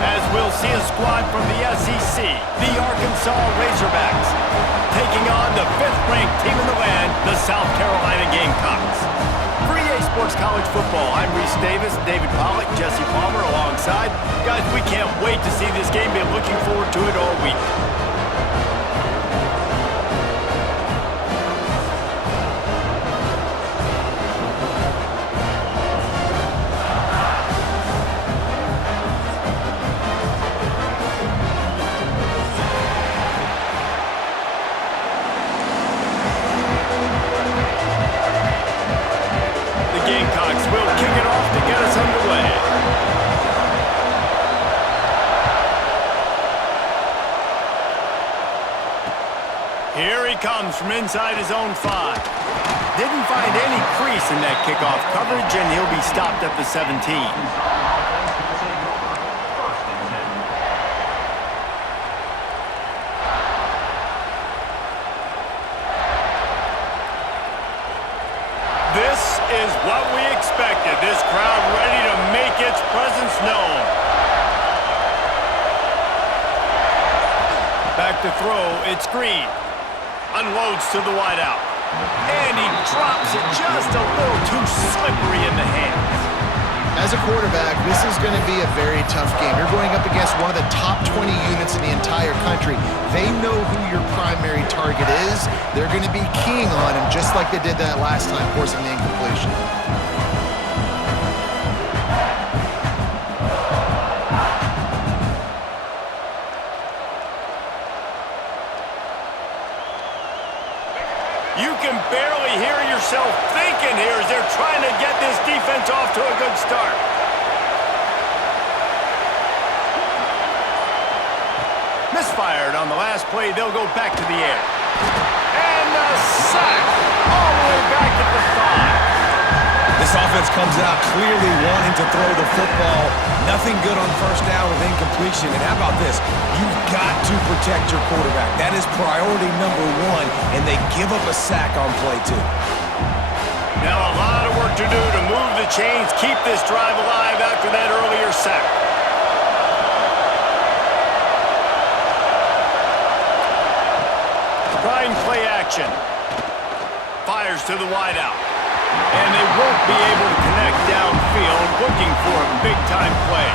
as we'll see a squad from the SEC, the Arkansas Razorbacks, taking on the 5th-ranked team in the land, the South Carolina Gamecocks. For EA Sports College Football, I'm Reese Davis, David Pollack, Jesse Palmer alongside. Guys, we can't wait to see this game. Been looking forward to it all week. Gamecocks will kick it off to get us underway. Here he comes from inside his own 5. Didn't find any crease in that kickoff coverage, and he'll be stopped at the 17. This is what we expected. This crowd ready to make its presence known. Back to throw. It's Green. Unloads to the wideout. And he drops it just a little too slippery in the hands. As a quarterback, this is going to be a very tough game. You're going up against one of the top 20 units in the entire country. They know who your primary target is. They're going to be keying on him just like they did that last time, forcing the incompletion. You can barely hear yourself thinking here as they're trying to get this defense off to a good start. Misfired on the last play. They'll go back to the air. And a sack all the way back at the 5. This offense comes out clearly wanting to throw the football. Nothing good on first down with incompletion. And how about this? You've got to protect your quarterback. That is priority number 1, and they give up a sack on play 2. Now a lot of work to do to move the chains, keep this drive alive after that earlier sack. Trying play action. Fires to the wideout. And they won't be able to connect downfield, looking for a big-time play.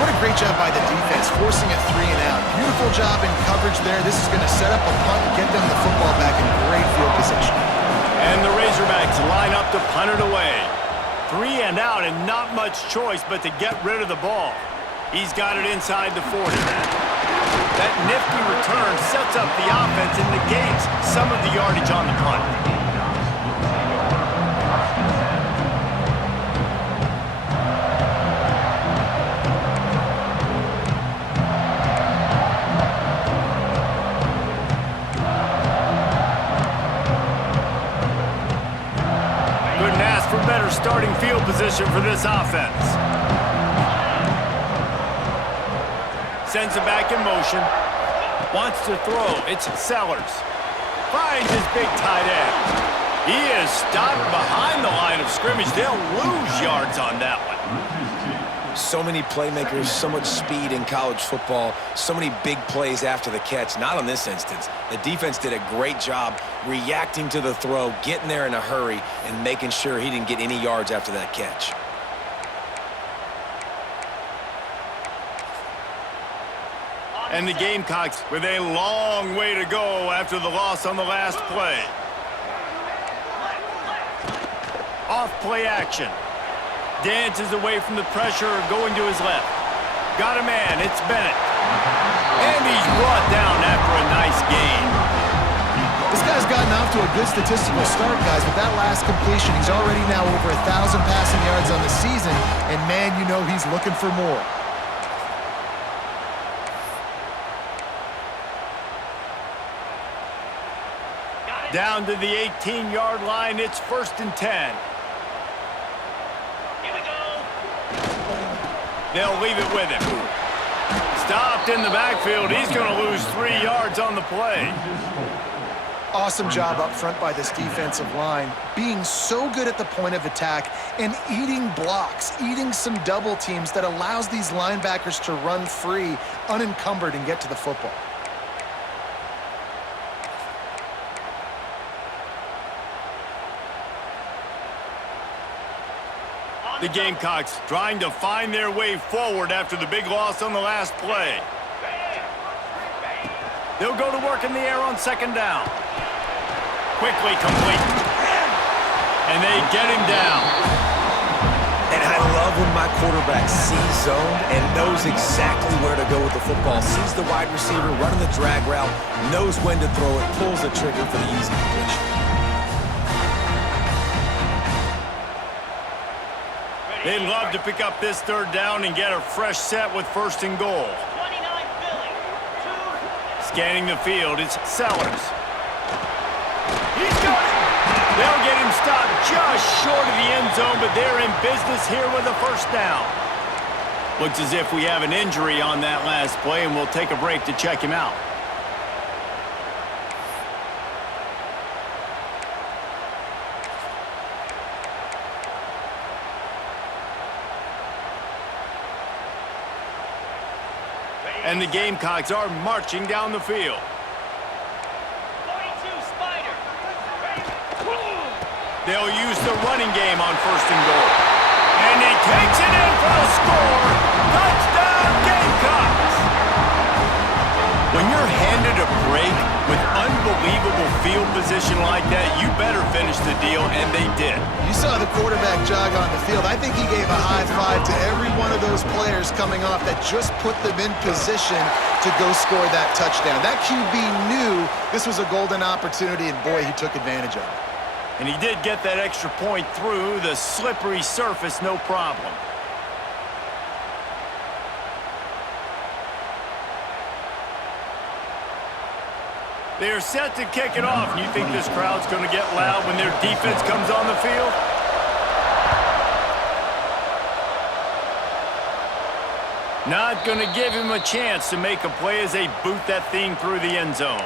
What a great job by the defense, forcing a 3-and-out. Beautiful job in coverage there. This is going to set up a punt and get them the football back in great field position. And the Razorbacks line up to punt it away. 3-and-out and not much choice but to get rid of the ball. He's got it inside the 40. That nifty return sets up the offense and negates some of the yardage on the punt. Couldn't ask for better starting field position for this offense. Sends it back in motion. Wants to throw. It's Sellers. Finds his big tight end. He is stopped behind the line of scrimmage. They'll lose yards on that one. So many playmakers, so much speed in college football, so many big plays after the catch. Not on this instance. The defense did a great job reacting to the throw, getting there in a hurry, and making sure he didn't get any yards after that catch. And the Gamecocks with a long way to go after the loss on the last play. Off play action. Dances away from the pressure, going to his left. Got a man, it's Bennett. And he's brought down after a nice gain. This guy's gotten off to a good statistical start, guys. With that last completion, he's already now over 1,000 passing yards on the season. And man, you know he's looking for more. Down to the 18-yard line, it's 1st and 10. Here we go. They'll leave it with him. Stopped in the backfield. He's going to lose 3 yards on the play. Awesome job up front by this defensive line, being so good at the point of attack and eating blocks, eating some double teams that allows these linebackers to run free, unencumbered, and get to the football. The Gamecocks trying to find their way forward after the big loss on the last play. They'll go to work in the air on second down. Quickly complete. And they get him down. And I love when my quarterback sees zone and knows exactly where to go with the football. Sees the wide receiver running the drag route, knows when to throw it, pulls the trigger for the easy completion. They'd love to pick up this third down and get a fresh set with first and goal. Scanning the field, it's Sellers. He's got it! They'll get him stopped just short of the end zone, but they're in business here with a first down. Looks as if we have an injury on that last play, and we'll take a break to check him out. And the Gamecocks are marching down the field. 42 Spider. They'll use the running game on first and goal. And he takes it in for a score. Touchdown, Gamecocks! When you're handed a break with unbelievable field position like that, you better finish the deal, and they did. You saw the quarterback jog on the field. I think he gave a high five to every one of those players coming off that just put them in position to go score that touchdown. That QB knew this was a golden opportunity, and boy, he took advantage of it. And he did get that extra point through the slippery surface, no problem. They are set to kick it off. And you think this crowd's going to get loud when their defense comes on the field? Not going to give him a chance to make a play as they boot that thing through the end zone.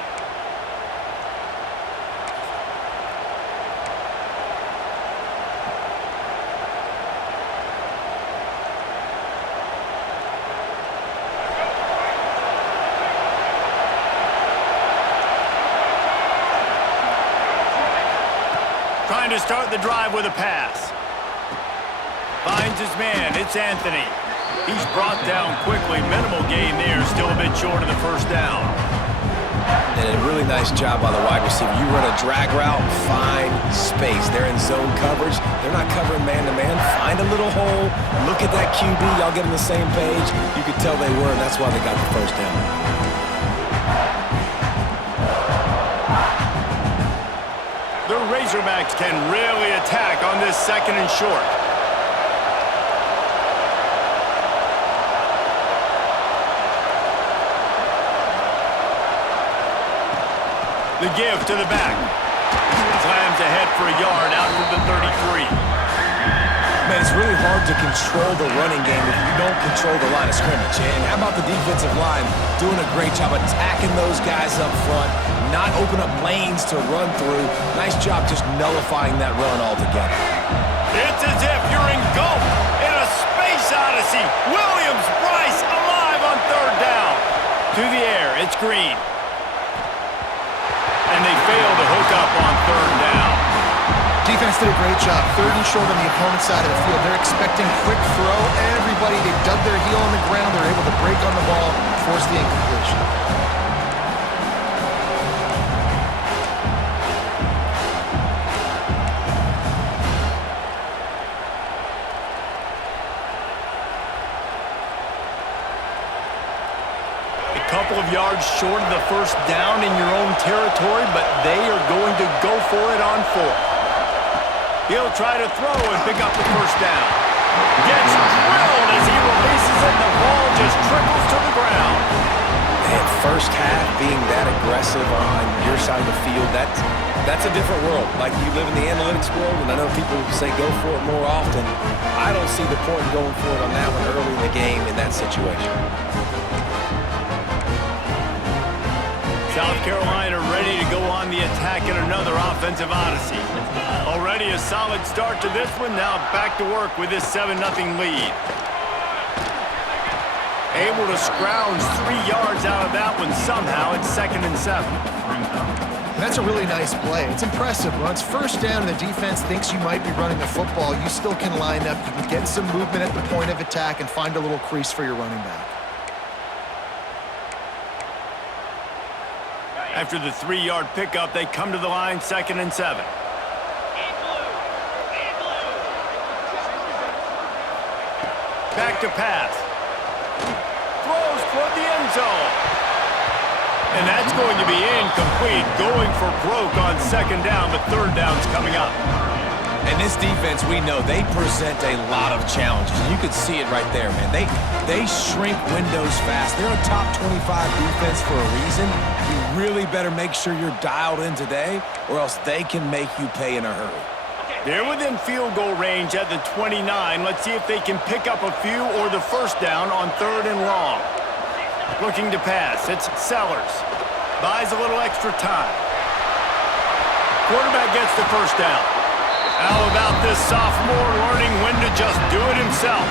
Trying to start the drive with a pass. Finds his man. It's Anthony. He's brought down quickly. Minimal gain there. Still a bit short of the first down. And a really nice job by the wide receiver. You run a drag route, find space. They're in zone coverage. They're not covering man-to-man. Find a little hole. Look at that QB. Y'all get on the same page. You could tell they were, and that's why they got the first down. The Razorbacks can really attack on this second and short. The give to the back. Slams ahead for a yard out to the 33. Man, it's really hard to control the running game if you don't control the line of scrimmage. And how about the defensive line doing a great job attacking those guys up front, not open up lanes to run through. Nice job just nullifying that run altogether. It's as if you're engulfed in a space odyssey. Williams Brice alive on third down. To the air, it's Green. And they fail to hook up on third down. Defense did a great job. Third and short on the opponent's side of the field. They're expecting quick throw. Everybody, they dug their heel on the ground. They're able to break on the ball, force the incompletion. Couple of yards short of the first down in your own territory, but they are going to go for it on fourth. He'll try to throw and pick up the first down. Gets drilled as he releases it. The ball just trickles to the ground. Man, first half being that aggressive on your side of the field, that's a different world. Like, you live in the analytics world, and I know people say go for it more often. I don't see the point in going for it on that one early in the game in that situation. South Carolina ready to go on the attack in another offensive odyssey. Already a solid start to this one. Now back to work with this 7-0 lead. Able to scrounge 3 yards out of that one somehow. It's 2nd and 7. And that's a really nice play. It's impressive. When it's first down and the defense thinks you might be running the football, you still can line up. You can get some movement at the point of attack and find a little crease for your running back. After the 3-yard pickup, they come to the line, 2nd and 7. Back to pass. Throws toward the end zone. And that's going to be incomplete. Going for broke on 2nd down, but 3rd down's coming up. And this defense, we know, they present a lot of challenges. You could see it right there, man. They shrink windows fast. They're a top 25 defense for a reason. You really better make sure you're dialed in today, or else they can make you pay in a hurry. They're within field goal range at the 29. Let's see if they can pick up a few or the 1st down on 3rd and long. Looking to pass. It's Sellers. Buys a little extra time. Quarterback gets the 1st down. How about this sophomore learning when to just do it himself?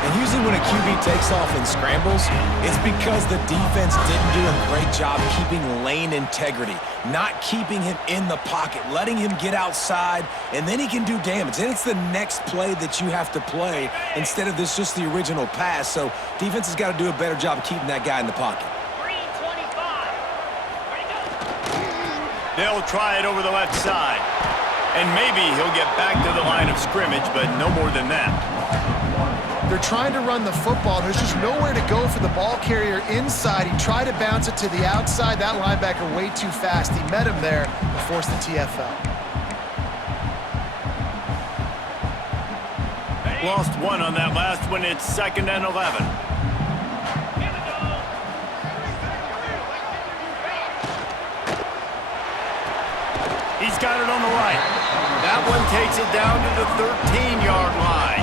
And usually when a QB takes off and scrambles, it's because the defense didn't do a great job keeping lane integrity, not keeping him in the pocket, letting him get outside, and then he can do damage. And it's the next play that you have to play instead of this just the original pass. So defense has got to do a better job keeping that guy in the pocket. 325. They'll try it over the left side. And maybe he'll get back to the line of scrimmage, but no more than that. They're trying to run the football. There's just nowhere to go for the ball carrier inside. He tried to bounce it to the outside. That linebacker way too fast. He met him there and forced the TFL. Lost 1 on that last one. It's 2nd and 11. He's got it on the right. That one takes it down to the 13-yard line.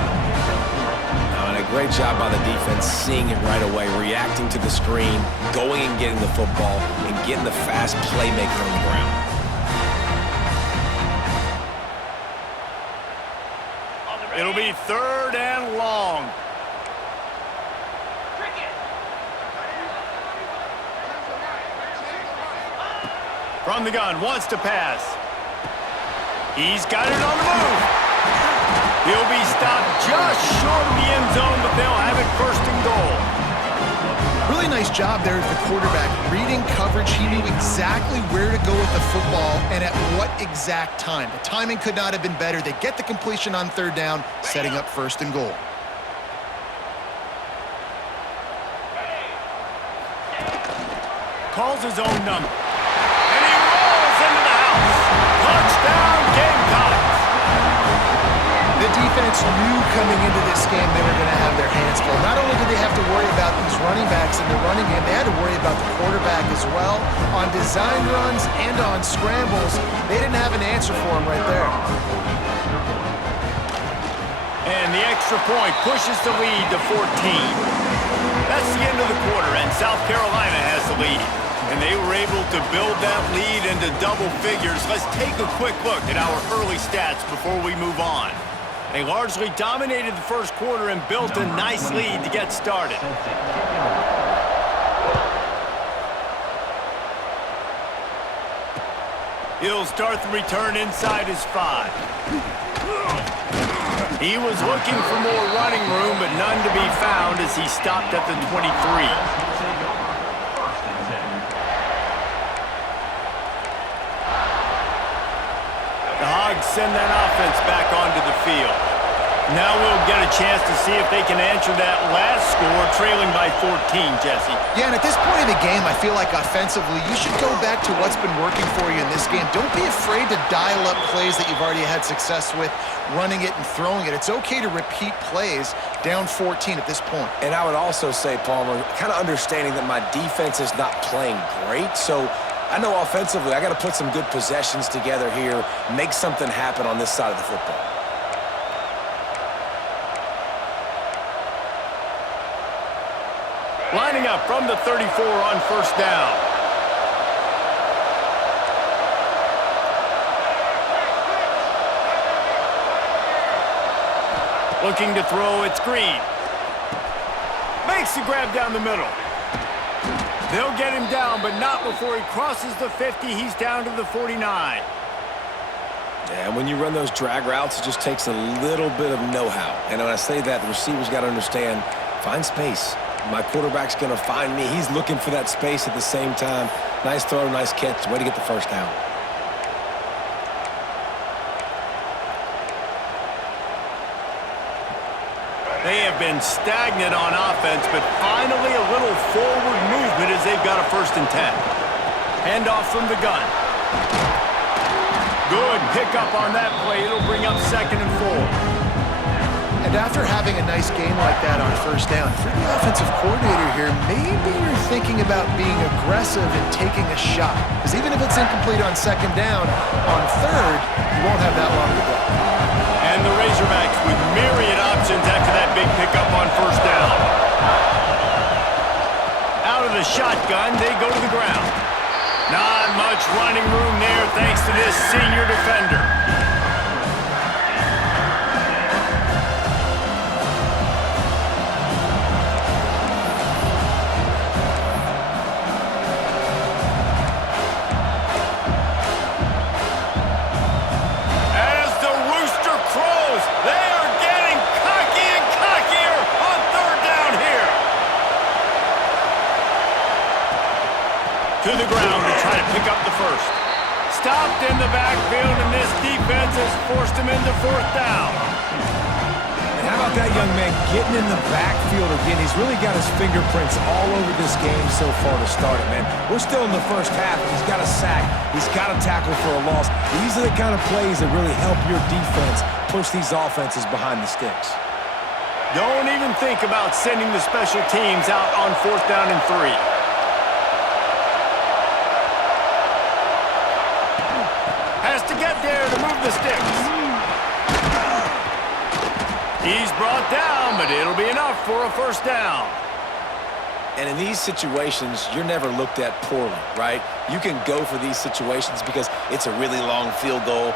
And a great job by the defense seeing it right away, reacting to the screen, going and getting the football, and getting the fast playmaker on the ground. It'll be 3rd and long. From the gun, wants to pass. He's got it on the move. He'll be stopped just short of the end zone, but they'll have it 1st and goal. Really nice job there as the quarterback. Reading coverage, he knew exactly where to go with the football and at what exact time. The timing could not have been better. They get the completion on 3rd down, setting up 1st and goal. Calls his own number. And he rolls into the house. Touchdown, Gamecocks. The defense knew coming into this game they were going to have their hands full. Not only did they have to worry about these running backs in the running game, they had to worry about the quarterback as well. On design runs and on scrambles, they didn't have an answer for him right there. And the extra point pushes the lead to 14. That's the end of the quarter, and South Carolina has the lead. And they were able to build that lead into double figures. Let's take a quick look at our early stats before we move on. They largely dominated the 1st quarter and built a nice lead to get started. He'll start the return inside his 5. He was looking for more running room, but none to be found as he stopped at the 23. The Hogs send that offense back onto the field. Now we'll get a chance to see if they can answer that last score, trailing by 14, Jesse. Yeah, and at this point in the game, I feel like offensively, you should go back to what's been working for you in this game. Don't be afraid to dial up plays that you've already had success with, running it and throwing it. It's okay to repeat plays down 14 at this point. And I would also say, Palmer, kind of understanding that my defense is not playing great, so I know offensively I got to put some good possessions together here, make something happen on this side of the football. Lining up from the 34 on 1st down. Looking to throw, it's Green. Makes the grab down the middle. They'll get him down, but not before he crosses the 50. He's down to the 49. And when you run those drag routes, it just takes a little bit of know-how. And when I say that, the receiver's got to understand, find space. My quarterback's going to find me. He's looking for that space at the same time. Nice throw, nice catch. Way to get the first down. They have been stagnant on offense, but finally a little forward movement as they've got a 1st and 10. Handoff from the gun. Good pickup on that play. It'll bring up 2nd and 4. And after having a nice game like that on 1st down, for the offensive coordinator here, maybe you're thinking about being aggressive and taking a shot. Because even if it's incomplete on 2nd down, on 3rd, you won't have that long to go. And the Razorbacks with myriad options after that big pickup on 1st down. Out of the shotgun, they go to the ground. Not much running room there thanks to this senior defender. As the rooster crows, they are getting cocky and cockier on 3rd down here. To the ground to try to pick up the 1st. Stopped in the backfield, and this defense has forced him into 4th down. And how about that young man getting in the backfield again? He's really got his fingerprints all over this game so far to start it, man. We're still in the 1st half. He's got a sack. He's got a tackle for a loss. These are the kind of plays that really help your defense push these offenses behind the sticks. Don't even think about sending the special teams out on 4th down and 3. Has to get there to move the sticks. He's brought down, but it'll be enough for a 1st down. And in these situations, you're never looked at poorly, right? You can go for these situations because it's a really long field goal,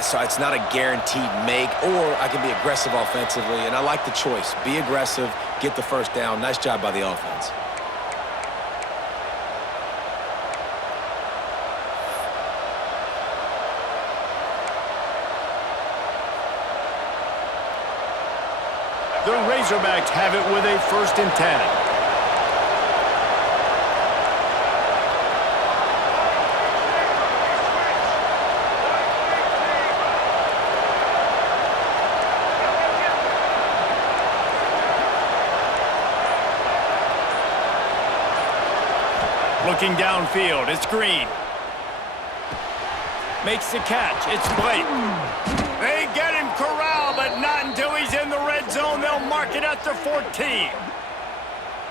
so it's not a guaranteed make, or I can be aggressive offensively, and I like the choice. Be aggressive, get the 1st down. Nice job by the offense. The Razorbacks have it with a 1st and 10. Looking downfield, it's Green. Makes the catch, it's Blake. They get him corralled, but not until he's in the red zone. They'll mark it at the 14.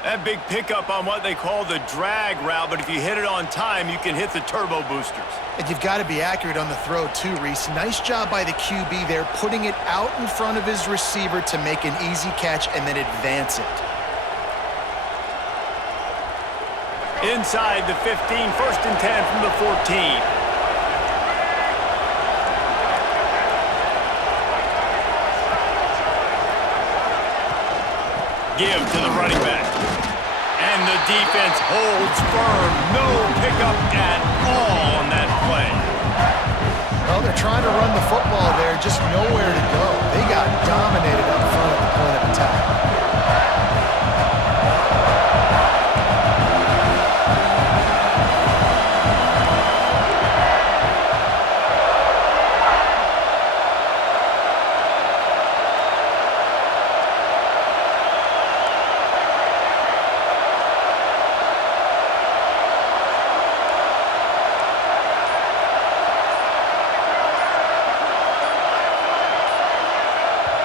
That big pickup on what they call the drag route, but if you hit it on time, you can hit the turbo boosters. And you've got to be accurate on the throw too, Reese. Nice job by the QB there, putting it out in front of his receiver to make an easy catch and then advance it. Inside the 15, 1st and 10 from the 14. Give to the running back. And the defense holds firm. No pickup at all on that play. Well, they're trying to run the football there, just nowhere to go. They got dominated up front at the point of attack.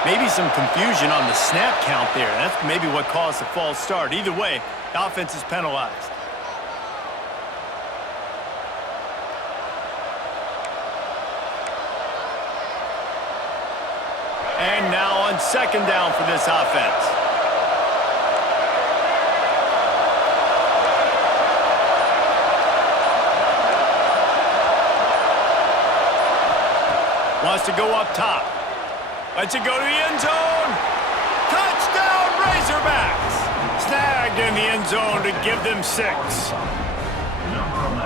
Maybe some confusion on the snap count there. That's maybe what caused the false start. Either way, the offense is penalized. And now on 2nd down for this offense. Wants to go up top. Lets it go to the end zone. Touchdown, Razorbacks! Snagged in the end zone to give them 6.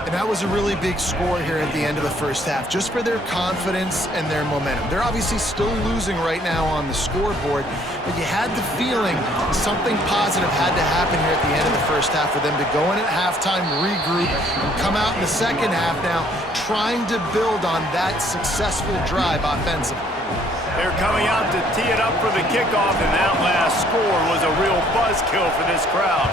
And that was a really big score here at the end of the first half, just for their confidence and their momentum. They're obviously still losing right now on the scoreboard, but you had the feeling something positive had to happen here at the end of the first half for them to go in at halftime, regroup, and come out in the second half now trying to build on that successful drive offensively. They're coming out to tee it up for the kickoff, and that last score was a real buzzkill for this crowd.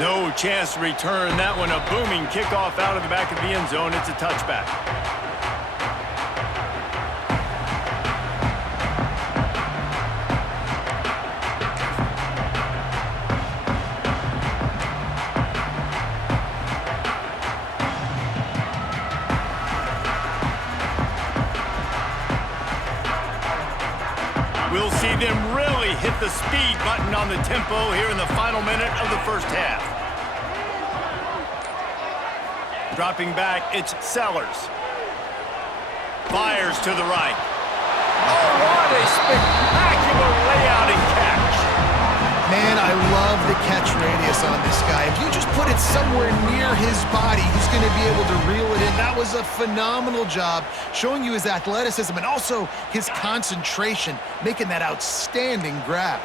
No chance to return that one. A booming kickoff out of the back of the end zone. It's a touchback. We'll see them really hit the speed button on the tempo here in the final minute of the first half. Dropping back, it's Sellers. Fires to the right. Oh, what a spectacular layout and catch. Man, I love the catch radius on this guy. If you just put it somewhere near his body, he's going to be able to reel it in. That was a phenomenal job, showing you his athleticism and also his concentration, making that outstanding grab.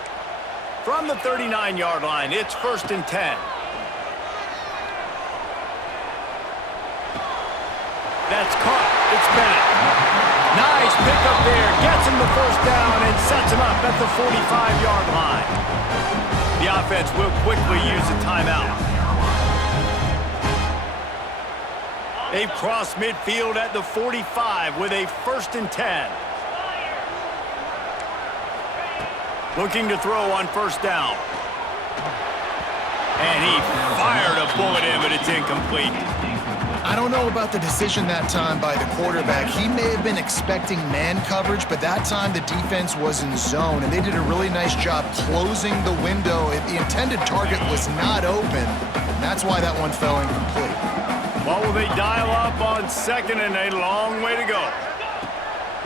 From the 39-yard line, it's 1st and 10. That's caught. It's Bennett. Nice pickup there. Gets him the first down and sets him up at the 45-yard line. The offense will quickly use a timeout. They've crossed midfield at the 45 with a 1st and 10. Looking to throw on 1st down. And he fired a bullet in, but it's incomplete. I don't know about the decision that time by the quarterback. He may have been expecting man coverage, but that time the defense was in zone, and they did a really nice job closing the window. The intended target was not open, and that's why that one fell incomplete. Well, will they dial up on 2nd and a long way to go?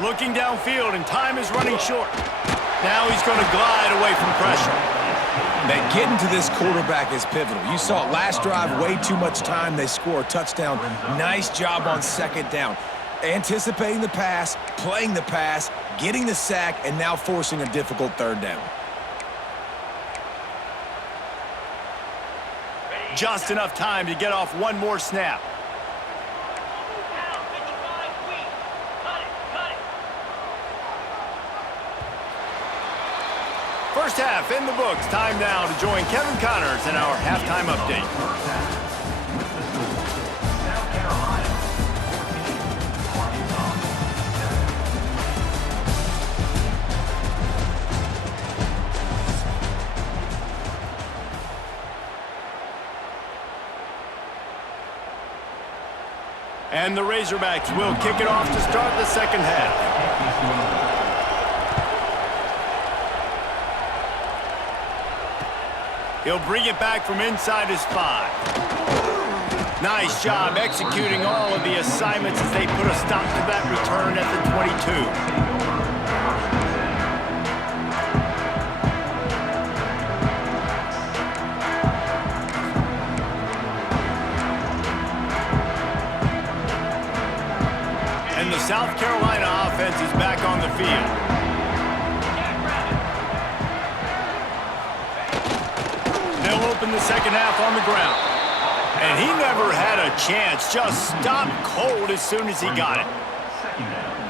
Looking downfield, and time is running short. Now he's going to glide away from pressure. That getting to this quarterback is pivotal. You saw it last drive, way too much time. They score a touchdown. Nice job on 2nd down. Anticipating the pass, playing the pass, getting the sack, and now forcing a difficult 3rd down. Just enough time to get off one more snap. First half in the books. Time now to join Kevin Connors in our halftime update. And the Razorbacks will kick it off to start the second half. He'll bring it back from inside his 5. Nice job executing all of the assignments as they put a stop to that return at the 22. And the South Carolina offense is back on the field. They'll open the second half on the ground. And he never had a chance. Just stopped cold as soon as he got it.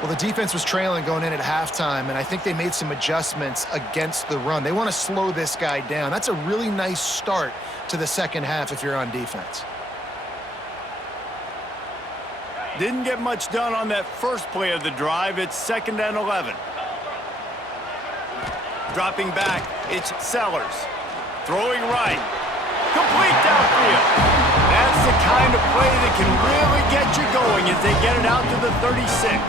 Well, the defense was trailing going in at halftime, and I think they made some adjustments against the run. They want to slow this guy down. That's a really nice start to the second half if you're on defense. Didn't get much done on that first play of the drive. It's 2nd and 11. Dropping back, it's Sellers. Throwing right. Complete downfield. That's the kind of play that can really get you going as they get it out to the 36.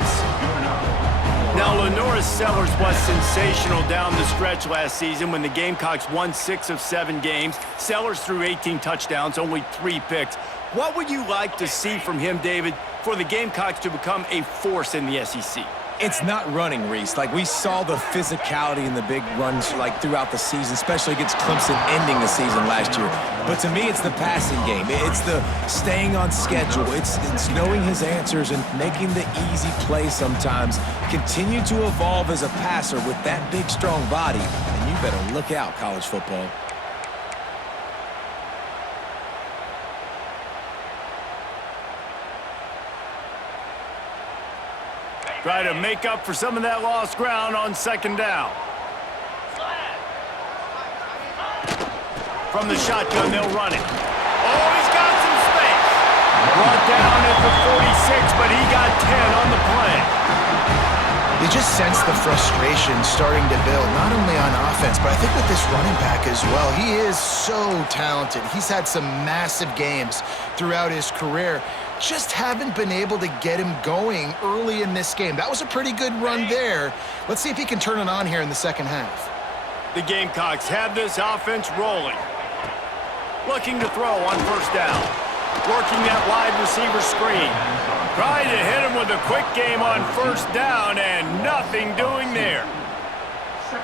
Now, LaNorris Sellers was sensational down the stretch last season when the Gamecocks won 6 of 7 games. Sellers threw 18 touchdowns, only 3 picks. What would you like to see from him, David, for the Gamecocks to become a force in the SEC? It's not running, Reese. Like, we saw the physicality in the big runs, like, throughout the season, especially against Clemson ending the season last year. But to me, it's the passing game. It's the staying on schedule. It's knowing his answers and making the easy play sometimes. Continue to evolve as a passer with that big, strong body. And you better look out, college football. Try to make up for some of that lost ground on second down. From the shotgun, they'll run it. Oh, he's got some space. Brought down at the 46, but he got 10 on the play. You just sense the frustration starting to build, not only on offense, but I think with this running back as well. He is so talented. He's had some massive games throughout his career. Just haven't been able to get him going early in this game. That was a pretty good run there. Let's see if he can turn it on here in the second half. The Gamecocks have this offense rolling. Looking to throw on first down. Working that wide receiver screen. Trying to hit him with a quick game on first down, and nothing doing there.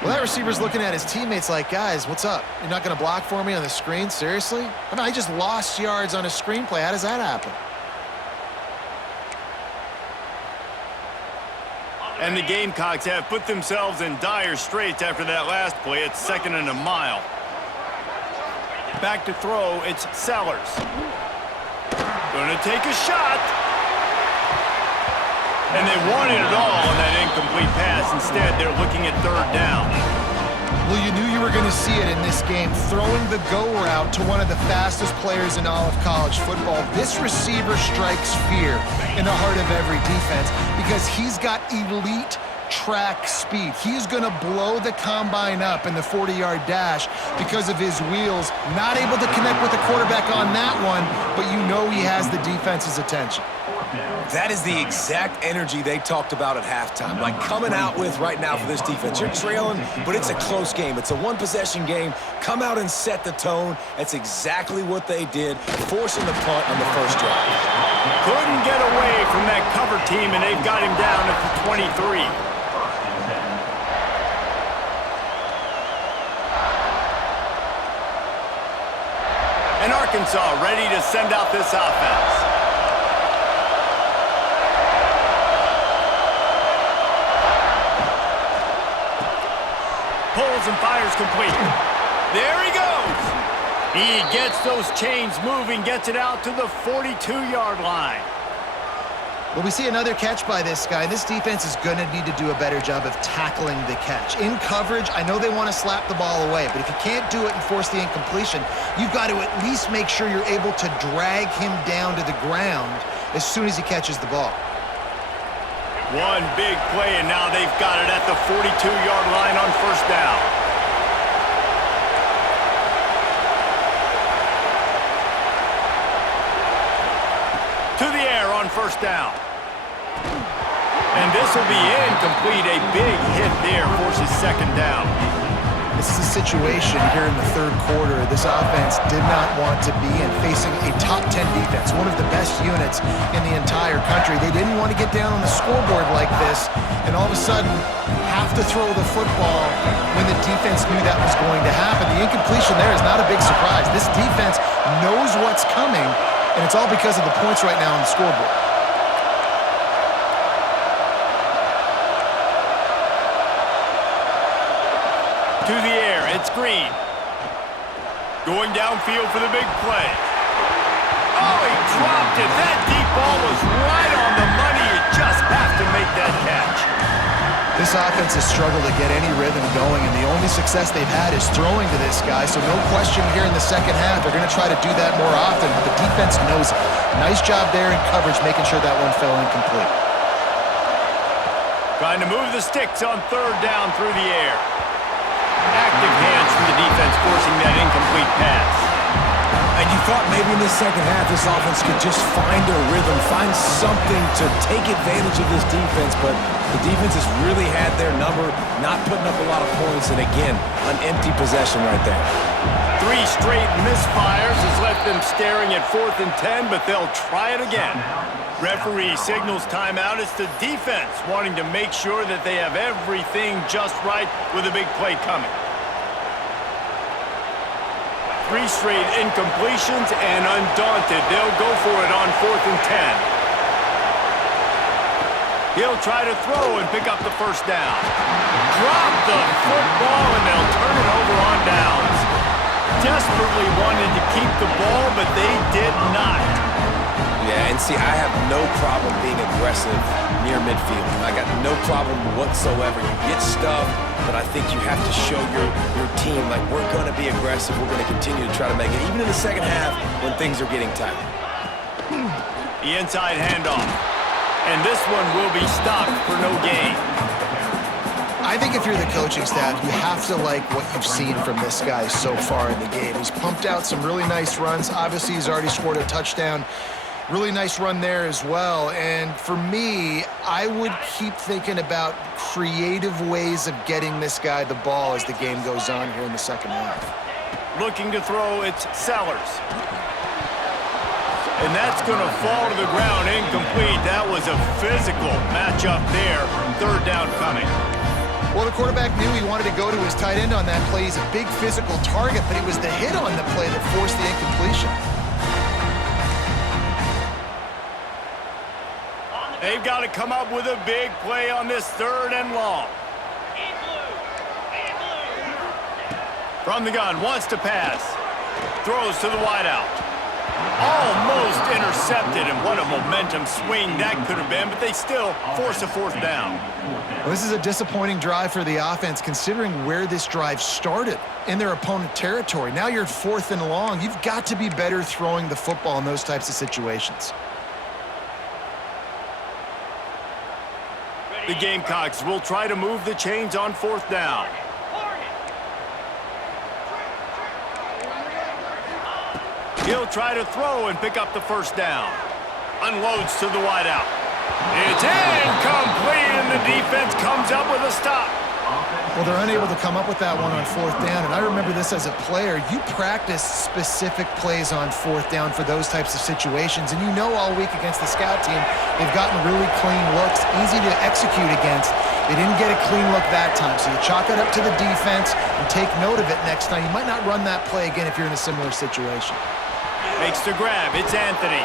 Well, that receiver's looking at his teammates like, guys, what's up? You're not going to block for me on the screen? Seriously? I mean, I just lost yards on a screenplay. How does that happen? And the Gamecocks have put themselves in dire straits after that last play. It's 2nd and a mile. Back to throw, it's Sellers. Gonna take a shot. And they wanted it all on that incomplete pass. Instead, they're looking at third down. Well, you knew you were going to see it in this game, throwing the go route to one of the fastest players in all of college football. This receiver strikes fear in the heart of every defense because he's got elite track speed. He's going to blow the combine up in the 40-yard dash because of his wheels. Not able to connect with the quarterback on that one, but you know he has the defense's attention. That is the exact energy they talked about at halftime. Like, coming out with right now for this defense. You're trailing, but it's a close game. It's a one-possession game. Come out and set the tone. That's exactly what they did, forcing the punt on the first drive. Couldn't get away from that cover team, and they've got him down at the 23. And Arkansas ready to send out this offense. Pulls and fires complete. There he goes. He gets those chains moving, gets it out to the 42-yard line. Well, we see another catch by this guy. This defense is going to need to do a better job of tackling the catch. In coverage, I know they want to slap the ball away, but if you can't do it and force the incompletion, you've got to at least make sure you're able to drag him down to the ground as soon as he catches the ball. One big play, and now they've got it at the 42-yard line on first down. To the air on first down. And this will be incomplete. A big hit there forces second down. This is a situation here in the third quarter this offense did not want to be in, facing a top 10 defense, one of the best units in the entire country. They didn't want to get down on the scoreboard like this and all of a sudden have to throw the football when the defense knew that was going to happen. The incompletion there is not a big surprise. This defense knows what's coming, and it's all because of the points right now on the scoreboard. To the air, it's Green. Going downfield for the big play. Oh, he dropped it. That deep ball was right on the money. You just have to make that catch. This offense has struggled to get any rhythm going, and the only success they've had is throwing to this guy, so no question here in the second half. They're going to try to do that more often, but the defense knows it. Nice job there in coverage, making sure that one fell incomplete. Trying to move the sticks on third down through the air. Active hands from the defense forcing that incomplete pass. And you thought maybe in the second half this offense could just find a rhythm, find something to take advantage of this defense, but the defense has really had their number, not putting up a lot of points, and again, an empty possession right there. 3 straight misfires has left them staring at 4th and 10, but they'll try it again. Referee signals timeout. It's the defense wanting to make sure that they have everything just right with a big play coming. 3 straight incompletions, and undaunted, they'll go for it on 4th and 10. He'll try to throw and pick up the first down. Drop the football, and they'll turn it over on downs. Desperately wanted to keep the ball, but they did not. Yeah, and see, I have no problem being aggressive near midfield. I got no problem whatsoever. You get stuffed, but I think you have to show your team, like, we're going to be aggressive. We're going to continue to try to make it, even in the second half when things are getting tight. The inside handoff. And this one will be stopped for no gain. I think if you're the coaching staff, you have to like what you've seen from this guy so far in the game. He's pumped out some really nice runs. Obviously, he's already scored a touchdown. Really nice run there as well. And for me, I would keep thinking about creative ways of getting this guy the ball as the game goes on here in the second half. Looking to throw, it's Sellers. And that's going to fall to the ground, incomplete. That was a physical matchup there. 3rd down coming. Well, the quarterback knew he wanted to go to his tight end on that play. He's a big physical target, but it was the hit on the play that forced the incompletion. They've got to come up with a big play on this 3rd and long. From the gun, wants to pass. Throws to the wideout. Almost intercepted, and what a momentum swing that could have been, but they still force a 4th down. Well, this is a disappointing drive for the offense, considering where this drive started in their opponent territory. Now you're 4th and long. You've got to be better throwing the football in those types of situations. The Gamecocks will try to move the chains on 4th down. He'll try to throw and pick up the first down. Unloads to the wideout. It's incomplete, and the defense comes up with a stop. Well, they're unable to come up with that one on 4th down, and I remember this as a player. You practice specific plays on 4th down for those types of situations, and you know all week against the scout team, they've gotten really clean looks, easy to execute against. They didn't get a clean look that time, so you chalk it up to the defense and take note of it next time. You might not run that play again if you're in a similar situation. Makes the grab. It's Anthony.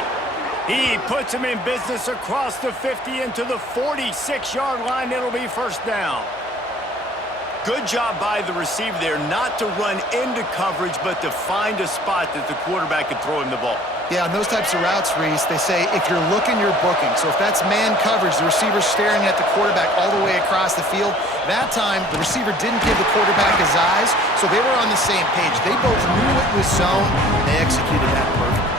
He puts him in business across the 50 into the 46-yard line. It'll be first down. Good job by the receiver there not to run into coverage, but to find a spot that the quarterback could throw him the ball. Yeah, on those types of routes, Reese, they say if you're looking, you're booking. So if that's man coverage, the receiver's staring at the quarterback all the way across the field. That time, the receiver didn't give the quarterback his eyes, so they were on the same page. They both knew it was zone, and they executed that perfectly.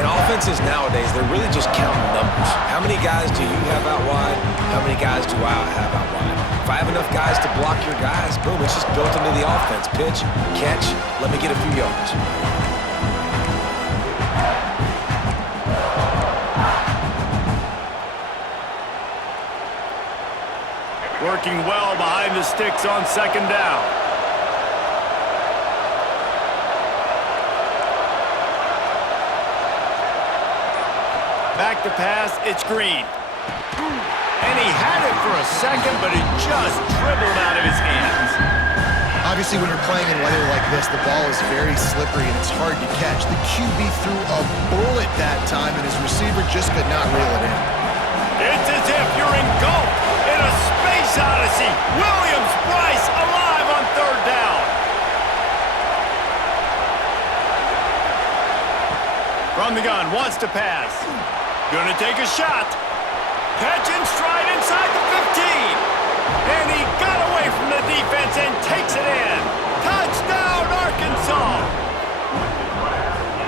And offenses nowadays, they're really just counting numbers. How many guys do you have out wide? How many guys do I have out wide? If I have enough guys to block your guys, boom, it's just built into the offense. Pitch, catch, let me get a few yards. Working well behind the sticks on 2nd down. Back to pass, it's Green. And he had it for a second, but it just dribbled out of his hands. Obviously, when you're playing in weather like this, the ball is very slippery and it's hard to catch. The QB threw a bullet that time, and his receiver just could not reel it in. It's as if you're engulfed in a space odyssey. Williams-Brice alive on 3rd down. From the gun, wants to pass. Gonna take a shot. Catch in stride inside the 15. And he got away from the defense and takes it in. Touchdown, Arkansas.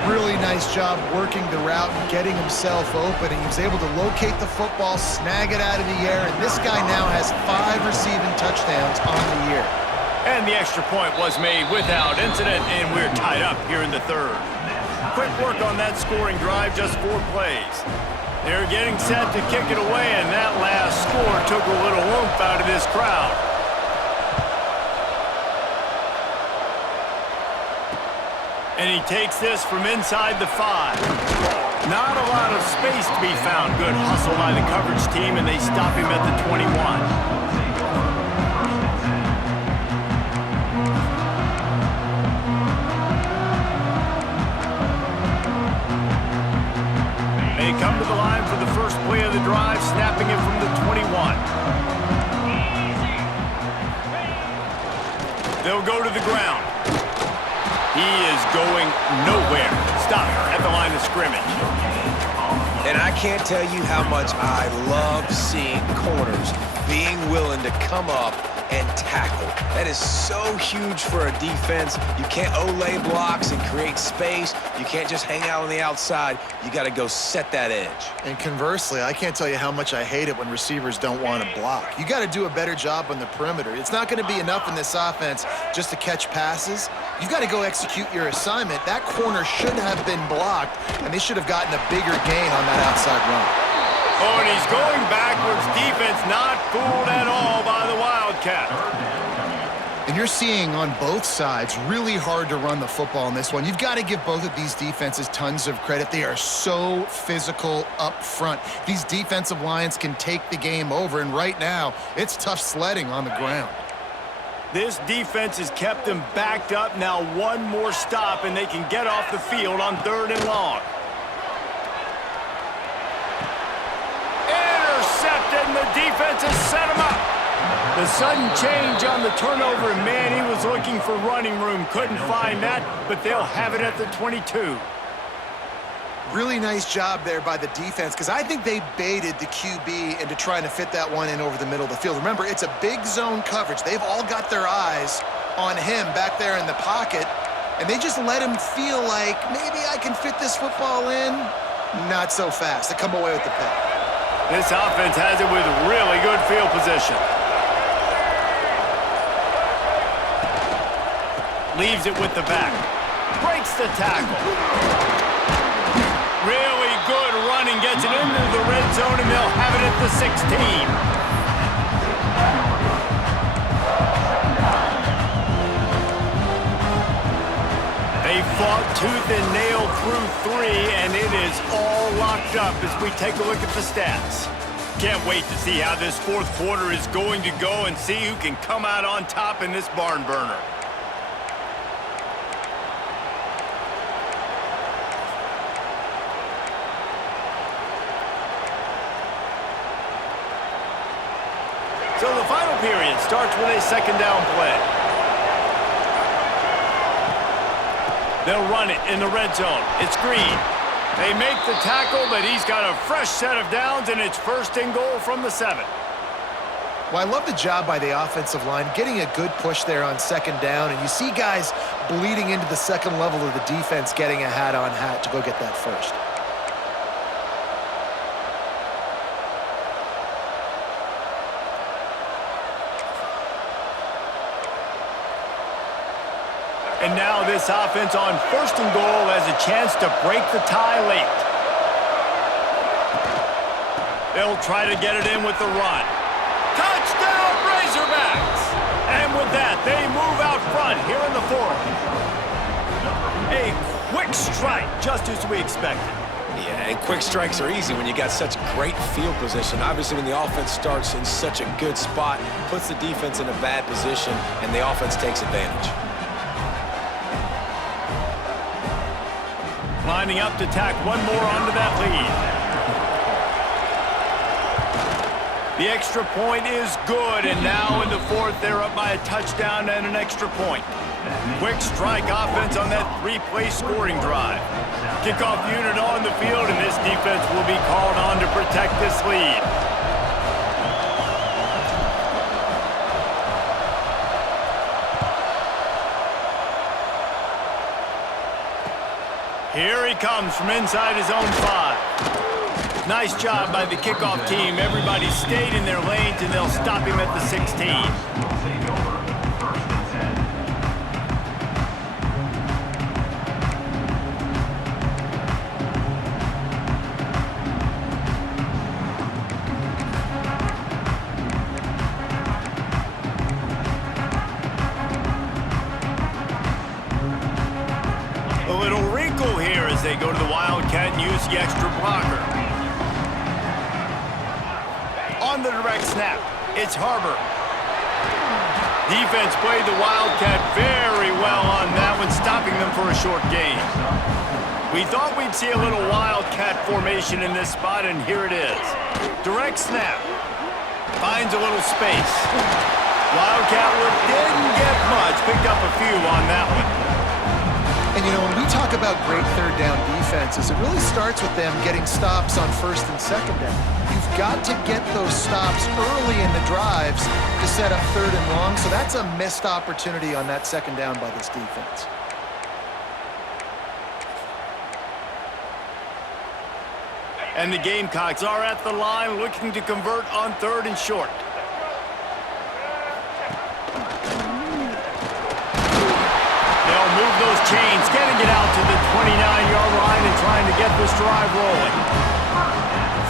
Really nice job working the route and getting himself open. And he was able to locate the football, snag it out of the air, and this guy now has 5 receiving touchdowns on the year. And the extra point was made without incident, and we're tied up here in the 3rd. Quick work on that scoring drive, just 4 plays. They're getting set to kick it away, and that last score took a little oomph out of this crowd. And he takes this from inside the 5. Not a lot of space to be found. Good hustle by the coverage team, and they stop him at the 21. They come to the line for the first play of the drive, snapping it from the 21. They'll go to the ground. He is going nowhere. Stop at the line of scrimmage. And I can't tell you how much I love seeing corners being willing to come up and tackle. That is so huge for a defense. You can't olay blocks and create space. You can't just hang out on the outside. You got to go set that edge. And conversely, I can't tell you how much I hate it when receivers don't want to block. You got to do a better job on the perimeter. It's not going to be enough in this offense just to catch passes. You've got to go execute your assignment. That corner should have been blocked, and they should have gotten a bigger gain on that outside run. Oh, and he's going backwards. Defense not fooled at all by the Wildcat. And you're seeing on both sides really hard to run the football in this one. You've got to give both of these defenses tons of credit. They are so physical up front. These defensive lines can take the game over, and right now, it's tough sledding on the ground. This defense has kept them backed up. Now one more stop, and they can get off the field on 3rd and long. Intercepted, and the defense has set him up. The sudden change on the turnover, and man, he was looking for running room. Couldn't find that, but they'll have it at the 22. Really nice job there by the defense, because I think they baited the QB into trying to fit that one in over the middle of the field. Remember, it's a big zone coverage. They've all got their eyes on him back there in the pocket, and they just let him feel like, maybe I can fit this football in. Not so fast. They come away with the pick. This offense has it with really good field position. Leaves it with the back. Breaks the tackle. Really good running. Gets it into the red zone, and they'll have it at the 16. They fought tooth and nail through 3, and it is all locked up as we take a look at the stats. Can't wait to see how this 4th quarter is going to go and see who can come out on top in this barn burner. So the final period starts with a 2nd down play. They'll run it in the red zone. It's Green. They make the tackle, but he's got a fresh set of downs, and it's 1st and goal from the 7. Well, I love the job by the offensive line, getting a good push there on 2nd down, and you see guys bleeding into the 2nd level of the defense getting a hat-on-hat to go get that first. And now this offense on 1st and goal has a chance to break the tie late. They'll try to get it in with the run. Touchdown, Razorbacks! And with that, they move out front here in the 4th. A quick strike, just as we expected. Yeah, and quick strikes are easy when you got such great field position. Obviously, when the offense starts in such a good spot, puts the defense in a bad position, and the offense takes advantage. Lining up to tack one more onto that lead. The extra point is good, and now in the 4th, they're up by a touchdown and an extra point. Quick strike offense on that 3-play scoring drive. Kickoff unit on the field, and this defense will be called on to protect this lead. Here he comes from inside his own 5. Nice job by the kickoff team. Everybody stayed in their lanes, and they'll stop him at the 16. A little wrinkle here as they go to the Wildcat Wildcat and use the extra blocker. On the direct snap, it's Harbor. Defense played the Wildcat very well on that one, stopping them for a short gain. We thought we'd see a little Wildcat formation in this spot, and here it is. Direct snap. Finds a little space. Wildcat look didn't get much. Picked up a few on that one. And, you know, when we talk about great third down defenses, it really starts with them getting stops on first and second down. You've got to get those stops early in the drives to set up third and long, so that's a missed opportunity on that second down by this defense. And the Gamecocks are at the line looking to convert on third and short. They'll move those chains, getting it out to the 29-yard line and trying to get this drive rolling.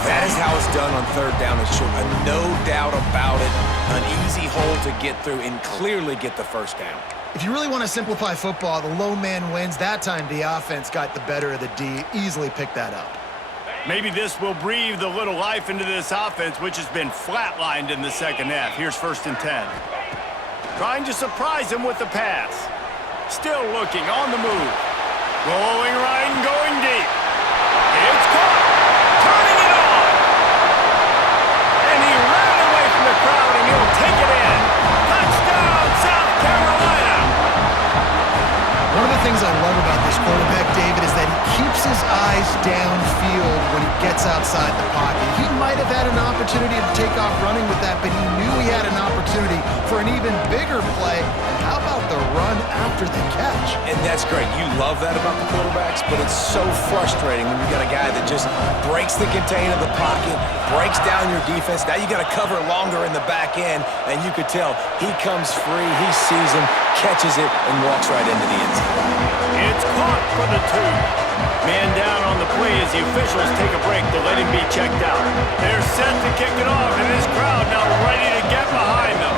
That is how it's done on third down and short. No doubt about it. An easy hole to get through and clearly get the first down. If you really want to simplify football, the low man wins. That time the offense got the better of the D. Easily picked that up. Maybe this will breathe a little life into this offense, which has been flatlined in the second half. Here's 1st and 10. Trying to surprise him with the pass. Still looking on the move. Rolling right and going deep. It's caught. Turning it on. And he ran away from the crowd, and he'll take it in. Touchdown, South Carolina. One of the things I love about this quarterback, David, is that he keeps his eyes downfield when he gets outside the pocket. He might have had an opportunity to take off running with that, but he knew he had an opportunity for an even bigger play. And how about the run after the catch? And that's great. You love that about the quarterbacks, but it's so frustrating when you got a guy that just breaks the contain of the pocket, breaks down your defense. Now you got to cover longer in the back end, and you could tell he comes free, he sees him, catches it, and walks right into the end zone. It's caught for the 2. Man down on the play as the officials take a break to let him be checked out. They're set to kick it off, and this crowd now ready to get behind them.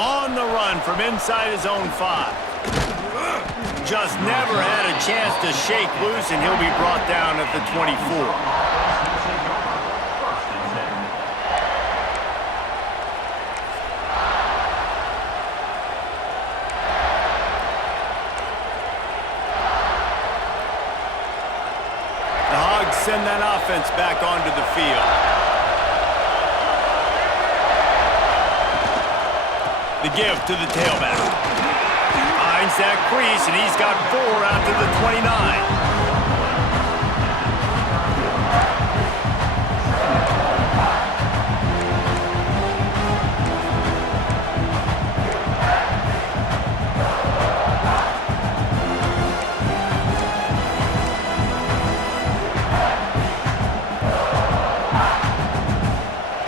On the run from inside his own 5. Just never had a chance to shake loose, and he'll be brought down at the 24. Send that offense back onto the field. The give to the tailback. Finds that crease, and he's got 4 out to the 29.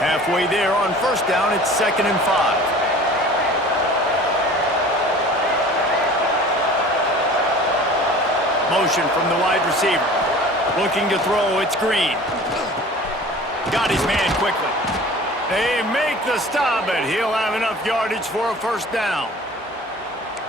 Halfway there on 1st down, it's 2nd and 5. Motion from the wide receiver. Looking to throw, it's Green. Got his man quickly. They make the stop, but he'll have enough yardage for a 1st down.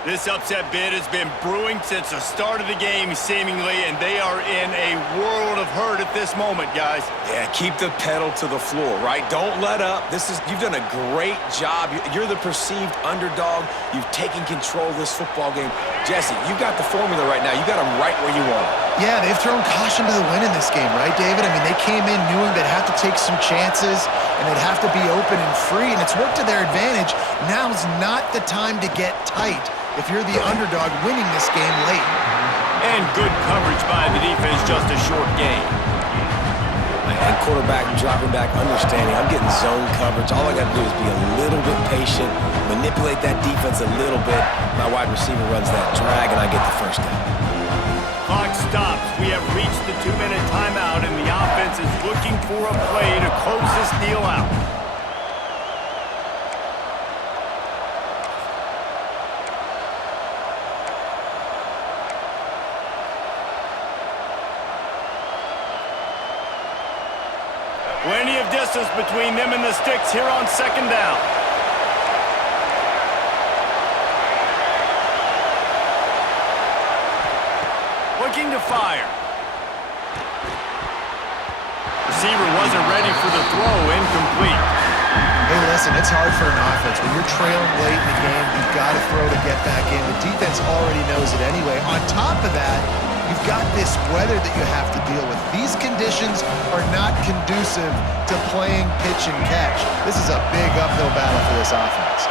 This upset bid has been brewing since the start of the game, seemingly, and they are in a world of hurt at this moment, guys. Yeah, keep the pedal to the floor, right? Don't let up. You've done a great job. You're the perceived underdog. You've taken control of this football game. Jesse, you got the formula right now. You got them right where you want them. Yeah, they've thrown caution to the wind in this game, right, David? I mean, they came in knowing they'd have to take some chances, and they'd have to be open and free, and it's worked to their advantage. Now's not the time to get tight if you're the underdog winning this game late. And good coverage by the defense, just a short gain. And quarterback dropping back, understanding, I'm getting zone coverage. All I got to do is be a little bit patient, manipulate that defense a little bit. My wide receiver runs that drag, and I get the 1st down. Clock stops. We have reached the 2-minute timeout, and the offense is looking for a play to close this deal out. Plenty of distance between them and the sticks here on 2nd down. looking to fire. Receiver wasn't ready for the throw, incomplete. Hey, listen, it's hard for an offense. When you're trailing late in the game, you've got to throw to get back in. The defense already knows it anyway. On top of that, you've got this weather that you have to deal with. These conditions are not conducive to playing pitch and catch. This is a big uphill battle for this offense.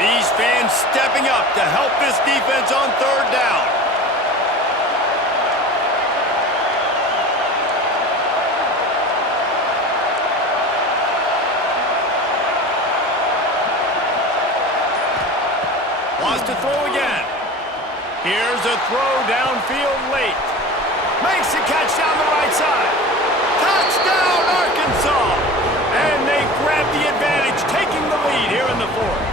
These fans stepping up to help this defense on third down. Wants to throw again. Here's a throw downfield late. Makes a catch down the right side. Touchdown, Arkansas! And they grab the advantage, taking the lead here in the fourth.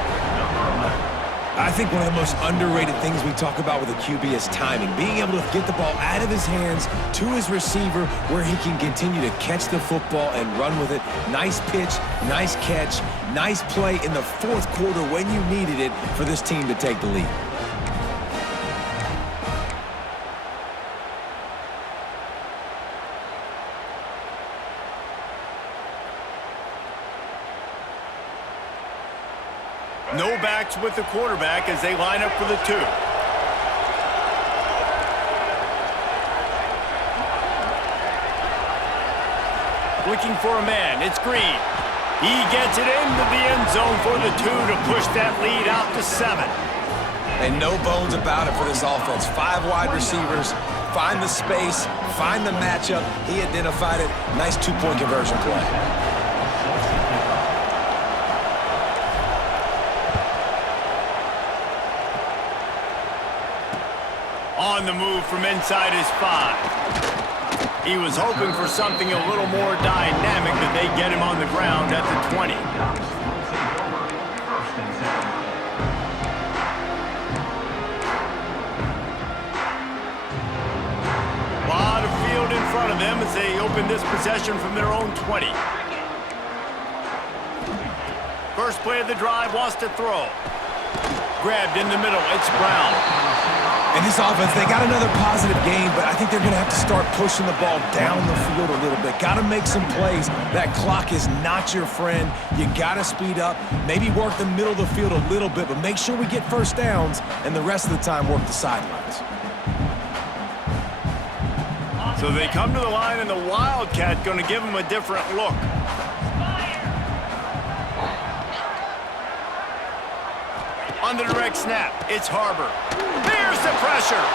I think one of the most underrated things we talk about with a QB is timing. Being able to get the ball out of his hands to his receiver where he can continue to catch the football and run with it. Nice pitch, nice catch, nice play in the fourth quarter when you needed it for this team to take the lead. No backs with the quarterback as they line up for the two. Looking for a man, it's Green. He gets it into the end zone for the two to push that lead out to 7. And no bones about it for this offense. 5 wide receivers, find the space, find the matchup. He identified it. Nice two-point conversion play. On the move from inside his 5. He was hoping for something a little more dynamic, but they get him on the ground at the 20. A lot of field in front of them as they open this possession from their own 20. First play of the drive, wants to throw. Grabbed in the middle, it's Brown. And this offense, they got another positive game, but I think they're going to have to start pushing the ball down the field a little bit. Got to make some plays. That clock is not your friend. You got to speed up, maybe work the middle of the field a little bit, but make sure we get first downs, and the rest of the time work the sidelines. So they come to the line, and the Wildcat going to give them a different look. On the direct snap, it's Harbor. There's the pressure.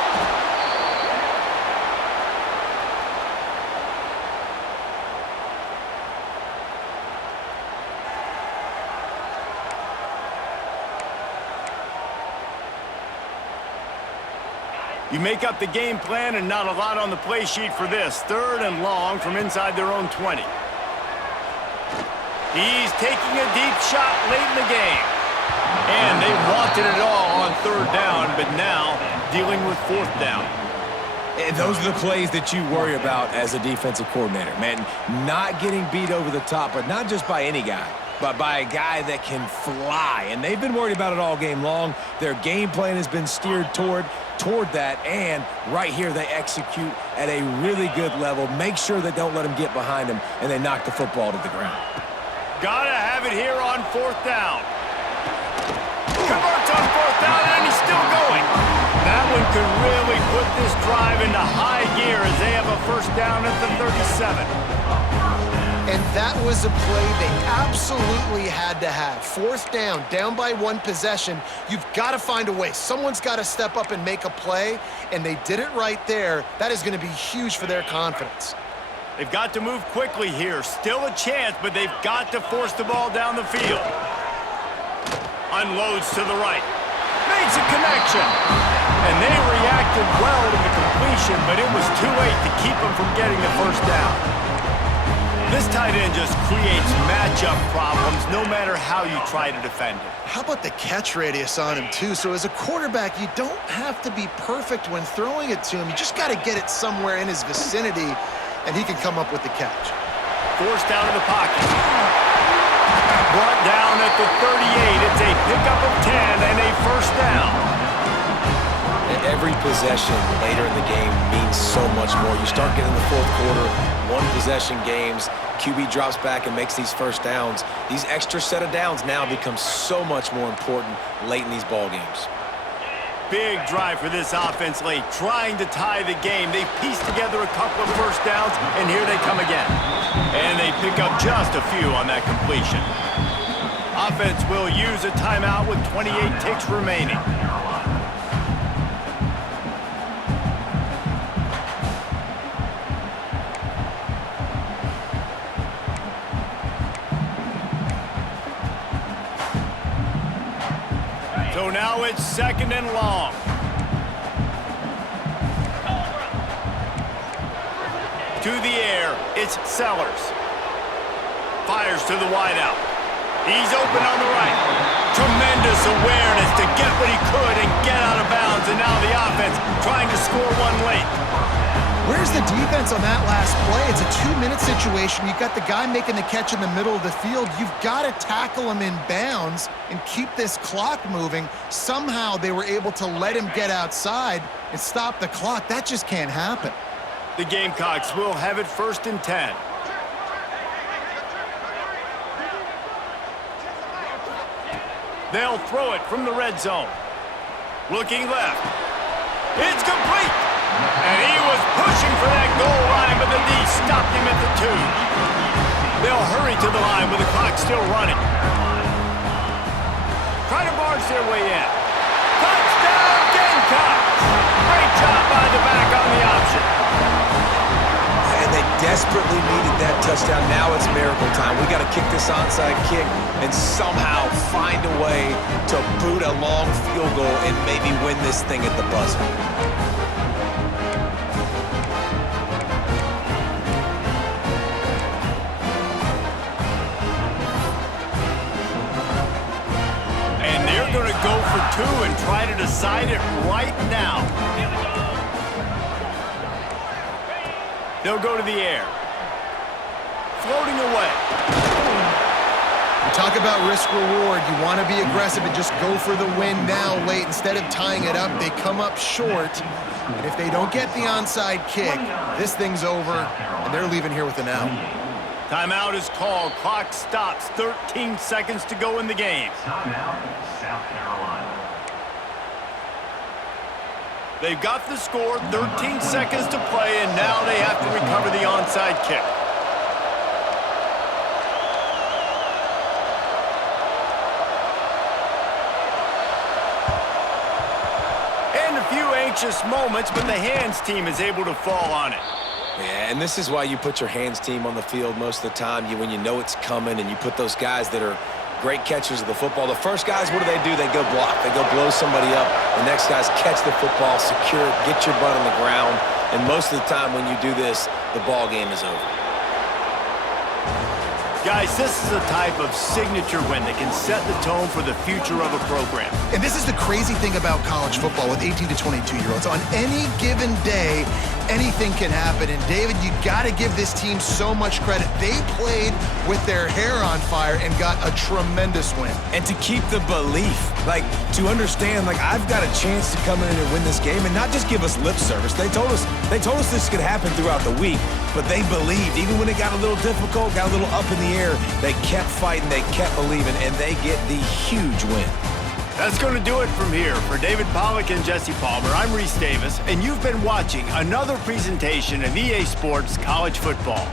You make up the game plan and not a lot on the play sheet for this. 3rd and long from inside their own 20. He's taking a deep shot late in the game. And they wanted it all on 3rd down, but now dealing with 4th down. And those are the plays that you worry about as a defensive coordinator, man. Not getting beat over the top, but not just by any guy, but by a guy that can fly. And they've been worried about it all game long. Their game plan has been steered toward that, and right here they execute at a really good level. Make sure they don't let them get behind them, and they knock the football to the ground. Gotta have it here on 4th down. Converts on 4th down, and he's still going. That one could really put this drive into high gear as they have a first down at the 37. And that was a play they absolutely had to have. 4th down, down by 1 possession. You've got to find a way. Someone's got to step up and make a play, and they did it right there. That is going to be huge for their confidence. They've got to move quickly here. Still a chance, but they've got to force the ball down the field. Unloads to the right. Makes a connection. And they reacted well to the completion, but it was too late to keep them from getting the first down. This tight end just creates matchup problems no matter how you try to defend it. How about the catch radius on him, too? So as a quarterback, you don't have to be perfect when throwing it to him. You just got to get it somewhere in his vicinity, and he can come up with the catch. Forced out of the pocket. Brought down at the 38. It's a pickup of 10 and a first down. Every possession later in the game means so much more. You start getting the fourth quarter, one-possession games, QB drops back and makes these first downs. These extra set of downs now become so much more important late in these ball games. Big drive for this offense late, trying to tie the game. They pieced together a couple of first downs, and here they come again. And they pick up just a few on that completion. Offense will use a timeout with 28 ticks remaining. So now it's 2nd and long. To the air, it's Sellers. Fires to the wideout. He's open on the right. Tremendous awareness to get what he could and get out of bounds. And now the offense trying to score one late. Where's the defense on that last play? It's a 2-minute situation. You've got the guy making the catch in the middle of the field. You've got to tackle him in bounds and keep this clock moving. Somehow they were able to let him get outside and stop the clock. That just can't happen. The Gamecocks will have it 1st and 10. They'll throw it from the red zone. Looking left. It's complete. And he was pushing for that goal line, but the D stopped him at the 2. They'll hurry to the line with the clock still running. Try to barge their way in. Touchdown, Gamecocks! Great job by the back on the option. And they desperately needed that touchdown. Now it's miracle time. We got to kick this onside kick and somehow find a way to boot a long field goal and maybe win this thing at the buzzer. And they're going to go for 2 and try to decide it right now. They'll go to the air. Floating away. You talk about risk-reward. You want to be aggressive and just go for the win now late. Instead of tying it up, they come up short. And if they don't get the onside kick, this thing's over, and they're leaving here with an out. Timeout is called. Clock stops. 13 seconds to go in the game. Timeout, South Carolina. They've got the score, 13 seconds to play, and now they have to recover the onside kick. And a few anxious moments, but the hands team is able to fall on it. Yeah, and this is why you put your hands team on the field most of the time. When you know it's coming and you put those guys that are great catchers of the football. The first guys, what do? They go block. They go blow somebody up. The next guys catch the football, secure it, get your butt on the ground. And most of the time when you do this, the ball game is over. Guys, this is a type of signature win that can set the tone for the future of a program. And this is the crazy thing about college football with 18 to 22-year-olds. On any given day, anything can happen. And David, you got to give this team so much credit. They played with their hair on fire and got a tremendous win. And to keep the belief, to understand, I've got a chance to come in and win this game and not just give us lip service. They told us this could happen throughout the week, but they believed. Even when it got a little difficult, got a little up in the air, they kept fighting, they kept believing, and they get the huge win. That's going to do it from here. For David Pollack and Jesse Palmer, I'm Reese Davis, and you've been watching another presentation of EA Sports College Football.